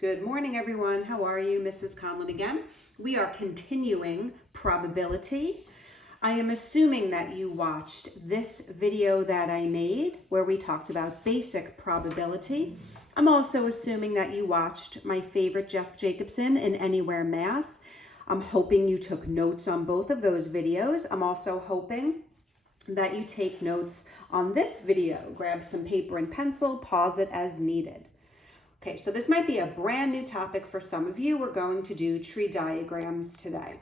Good morning, everyone. How are you? Mrs. Conlon again. We are continuing probability. I am assuming that you watched this video that I made where we talked about basic probability. I'm also assuming that you watched my favorite Jeff Jacobson in Anywhere Math. I'm hoping you took notes on both of those videos. I'm also hoping that you take notes on this video. Grab some paper and pencil, pause it as needed. Okay, so this might be a brand new topic for some of you. We're going to do tree diagrams today.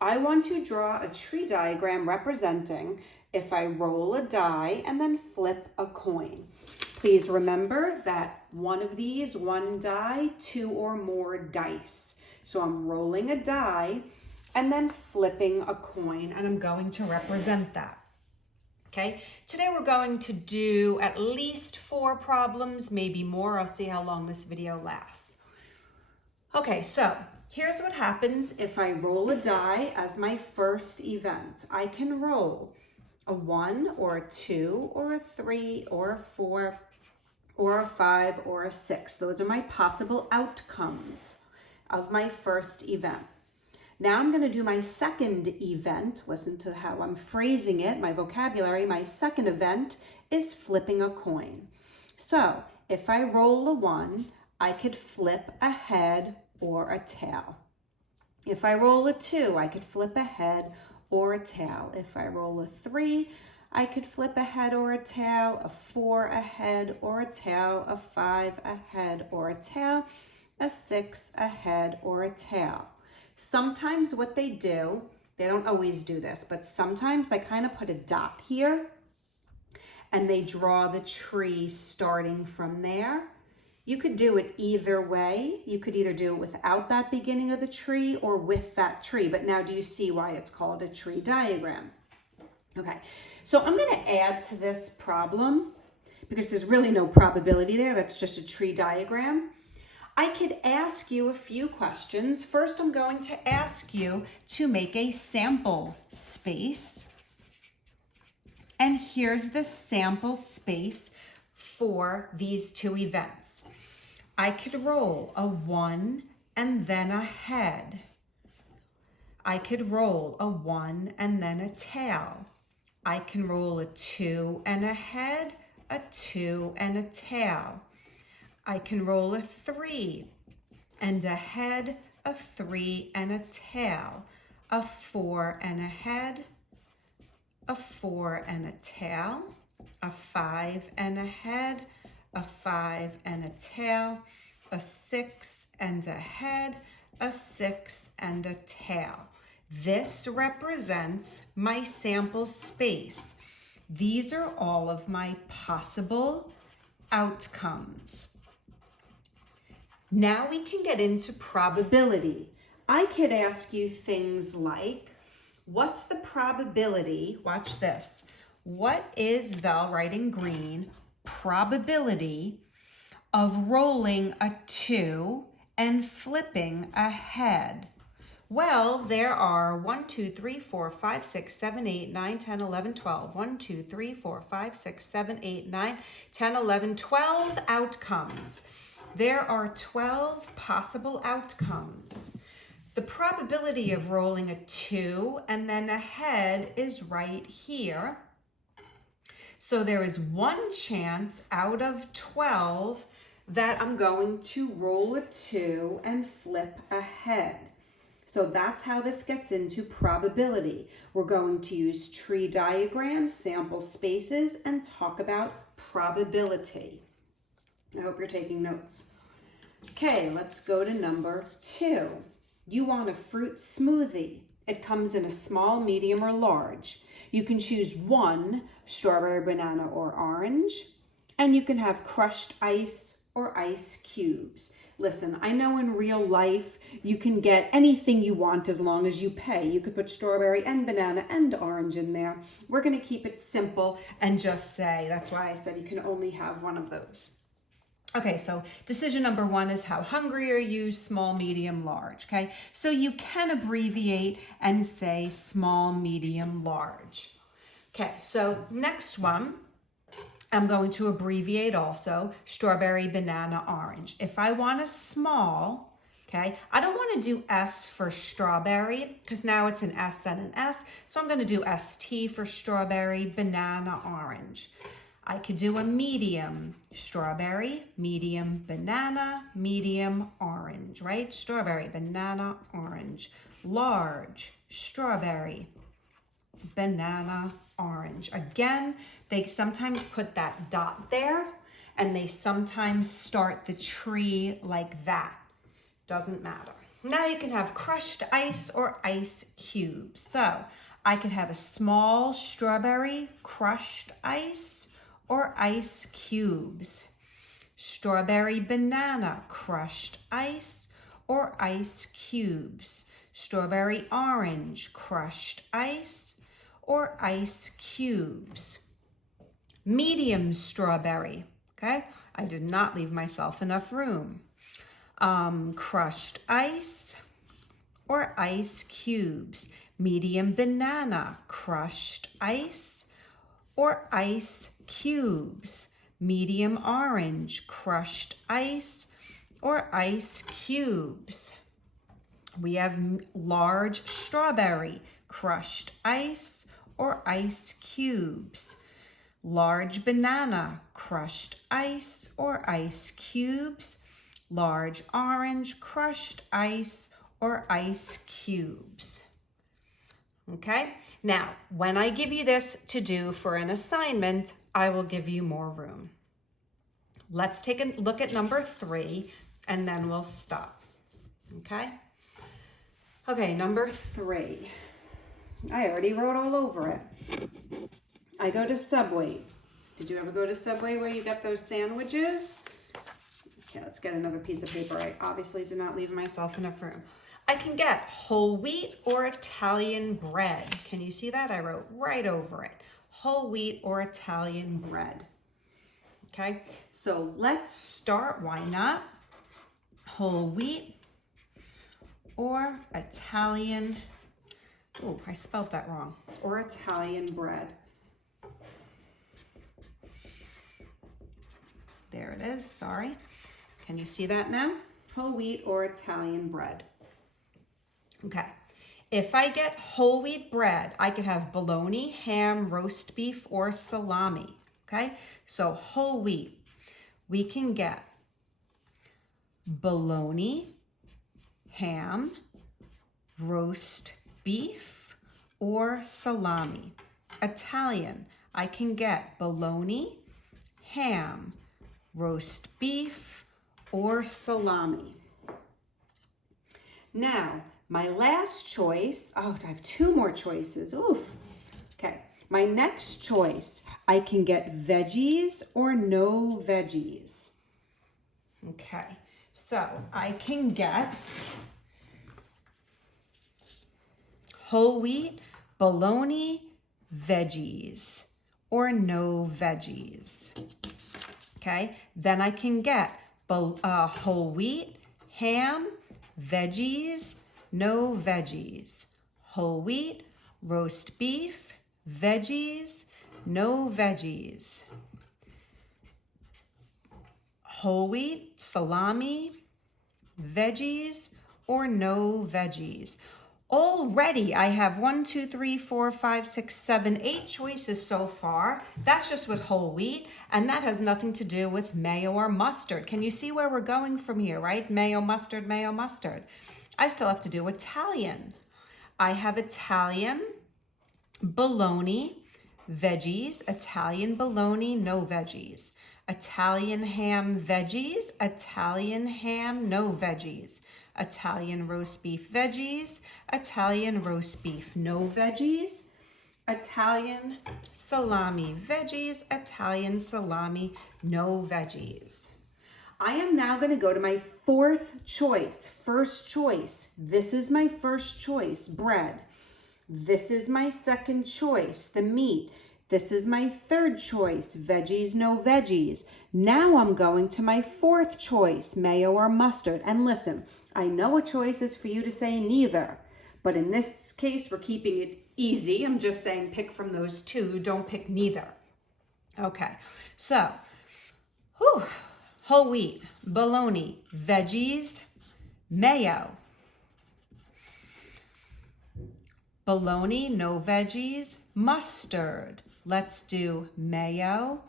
I want to draw a tree diagram representing if I roll a die and then flip a coin. Please remember that one of these, one die, two or more dice. So I'm rolling a die and then flipping a coin, and I'm going to represent that. Okay, today we're going to do at least 4 problems, maybe more. I'll see how long this video lasts. Okay, so here's what happens if I roll a die as my first event. I can roll a 1 or a 2 or a 3 or a 4 or a 5 or a 6. Those are my possible outcomes of my first event. Now I'm going to do my second event. Listen to how I'm phrasing it, my vocabulary. My second event is flipping a coin. So if I roll a 1, I could flip a head or a tail. If I roll a 2, I could flip a head or a tail. If I roll a 3, I could flip a head or a tail, a 4 a head or a tail, a 5 a head or a tail, a 6 a head or a tail. Sometimes what they do, they don't always do this, but sometimes they kind of put a dot here and they draw the tree starting from there. You could do it either way. You could either do it without that beginning of the tree or with that tree. But now do you see why it's called a tree diagram? Okay, so I'm going to add to this problem because there's really no probability there. That's just a tree diagram. I could ask you a few questions. First, I'm going to ask you to make a sample space. And here's the sample space for these 2 events. I could roll a 1 and then a head. I could roll a 1 and then a tail. I can roll a 2 and a head, a 2 and a tail. I can roll a 3 and a head, a 3 and a tail, a 4 and a head, a 4 and a tail, a 5 and a head, a 5 and a tail, a 6 and a head, a 6 and a tail. This represents my sample space. These are all of my possible outcomes. Now we can get into probability. I could ask you things like, what's the probability, watch this, what is the, I'll write in green, probability of rolling a 2 and flipping a head? Well, there are 1, 2, 3, 4, 5, 6, 7, 8, 9, 10, 11, 12. 1, 2, 3, 4, 5, 6, 7, 8, 9, 10, 11, 12 outcomes. There are 12 possible outcomes. The probability of rolling a 2 and then a head is right here. So there is 1 chance out of 12 that I'm going to roll a 2 and flip a head. So that's how this gets into probability. We're going to use tree diagrams, sample spaces, and talk about probability. I hope you're taking notes. Okay, let's go to number 2. You want a fruit smoothie. It comes in a small, medium, or large. You can choose 1, strawberry, banana, or orange. And you can have crushed ice or ice cubes. Listen, I know in real life you can get anything you want as long as you pay. You could put strawberry and banana and orange in there. We're going to keep it simple and just say, that's why I said you can only have one of those. Okay, so decision number 1 is how hungry are you, small, medium, large, okay? So you can abbreviate and say small, medium, large. Okay, so next one, I'm going to abbreviate also, strawberry, banana, orange. If I want a small, okay, I don't want to do S for strawberry because now it's an S and an S. So I'm going to do ST for strawberry, banana, orange. I could do a medium strawberry, medium banana, medium orange, right? Strawberry, banana, orange. Large strawberry, banana, orange. Again, they sometimes put that dot there and they sometimes start the tree like that. Doesn't matter. Now you can have crushed ice or ice cubes. So I could have a small strawberry, crushed ice, or ice cubes. Strawberry, banana, crushed ice, or ice cubes. Strawberry, orange, crushed ice, or ice cubes. Medium strawberry, okay? I did not leave myself enough room. Crushed ice or ice cubes. Medium banana, crushed ice or ice cubes. Medium orange, crushed ice or ice cubes. We have large strawberry, crushed ice or ice cubes. Large banana, crushed ice or ice cubes. Large orange, crushed ice or ice cubes. Okay, now when I give you this to do for an assignment, I will give you more room. Let's take a look at number 3 and then we'll stop. Okay? Okay, number 3. I already wrote all over it. I go to Subway. Did you ever go to Subway where you get those sandwiches? Okay, let's get another piece of paper. I obviously did not leave myself enough room. I can get whole wheat or Italian bread. Can you see that? I wrote right over it. Whole wheat or Italian bread. Okay, so let's start. Why not? Whole wheat or Italian, oh, I spelled that wrong, or Italian bread. There it is, sorry. Can you see that now? Whole wheat or Italian bread. Okay, if I get whole wheat bread, I could have bologna, ham, roast beef, or salami. Okay, so whole wheat, we can get bologna, ham, roast beef, or salami. Italian, I can get bologna, ham, roast beef, or salami. Now, my last choice, oh, I have 2 more choices. Oof. Okay, my next choice, I can get veggies or no veggies. Okay, so I can get whole wheat, bologna, veggies, or no veggies. Okay, then I can get whole wheat, ham, veggies, no veggies. Whole wheat, roast beef, veggies, no veggies. Whole wheat, salami, veggies, or no veggies. Already I have 1, 2, 3, 4, 5, 6, 7, 8 choices so far. That's just with whole wheat, and that has nothing to do with mayo or mustard. Can you see where we're going from here, right? Mayo, mustard, mayo, mustard. I still have to do Italian. I have Italian, bologna, veggies, Italian bologna, no veggies. Italian ham, veggies, Italian ham, no veggies. Italian roast beef, veggies, Italian roast beef, no veggies. Italian salami, veggies, Italian salami, no veggies. I am now going to go to my 4th choice. First choice. This is my first choice, bread. This is my 2nd choice, the meat. This is my 3rd choice, veggies, no veggies. Now I'm going to my 4th choice, mayo or mustard. And listen, I know a choice is for you to say neither, but in this case, we're keeping it easy. I'm just saying pick from those 2, don't pick neither. Okay, so whole wheat, bologna, veggies, mayo. Bologna, no veggies, mustard. Let's do mayo,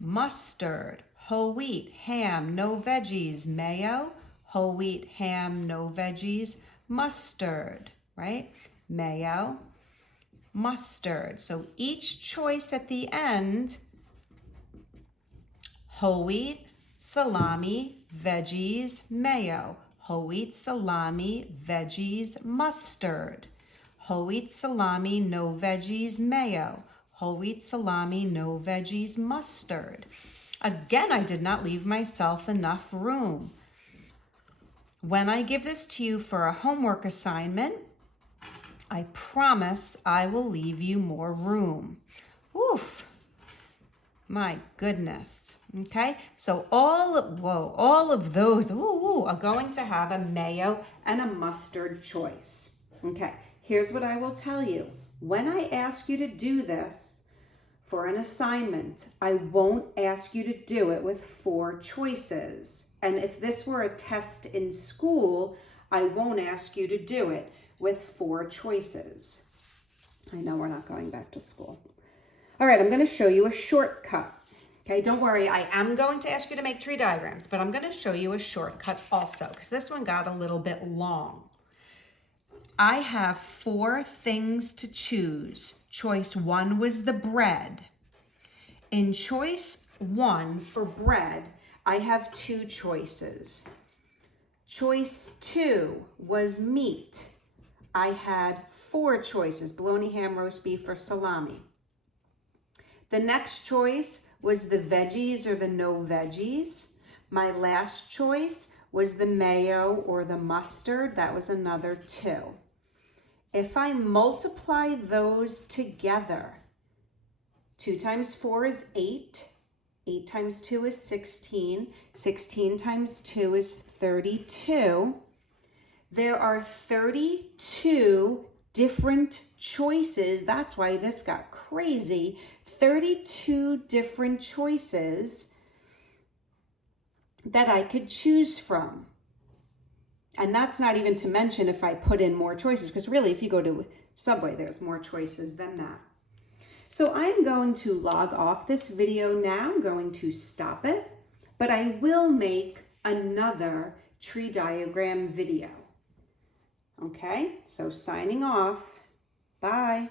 mustard. Whole wheat, ham, no veggies, mayo. Whole wheat, ham, no veggies, mustard, right? Mayo, mustard. So each choice at the end, whole wheat, salami, veggies, mayo. Whole wheat, salami, veggies, mustard. Whole wheat salami, no veggies, mayo. Whole wheat salami, no veggies, mustard. Again, I did not leave myself enough room. When I give this to you for a homework assignment, I promise I will leave you more room. Oof. My goodness. Okay, so all of those are going to have a mayo and a mustard choice. Okay, here's what I will tell you. When I ask you to do this for an assignment, I won't ask you to do it with 4 choices. And if this were a test in school, I won't ask you to do it with 4 choices. I know we're not going back to school. All right, I'm going to show you a shortcut. Okay, don't worry, I am going to ask you to make tree diagrams, but I'm going to show you a shortcut also, because this one got a little bit long. I have 4 things to choose. Choice 1 was the bread. In choice 1 for bread, I have 2 choices. Choice 2 was meat. I had 4 choices: bologna, ham, roast beef, or salami. The next choice was the veggies or the no veggies. My last choice was the mayo or the mustard. That was another 2. If I multiply those together, 2 times 4 is 8. 8 times 2 is 16. 16 times 2 is 32. There are 32 different choices. That's why this got crazy. 32 different choices that I could choose from. And that's not even to mention if I put in more choices, because really if you go to Subway, there's more choices than that. So I'm going to log off this video now. I'm going to stop it, but I will make another tree diagram video. Okay, so signing off. Bye.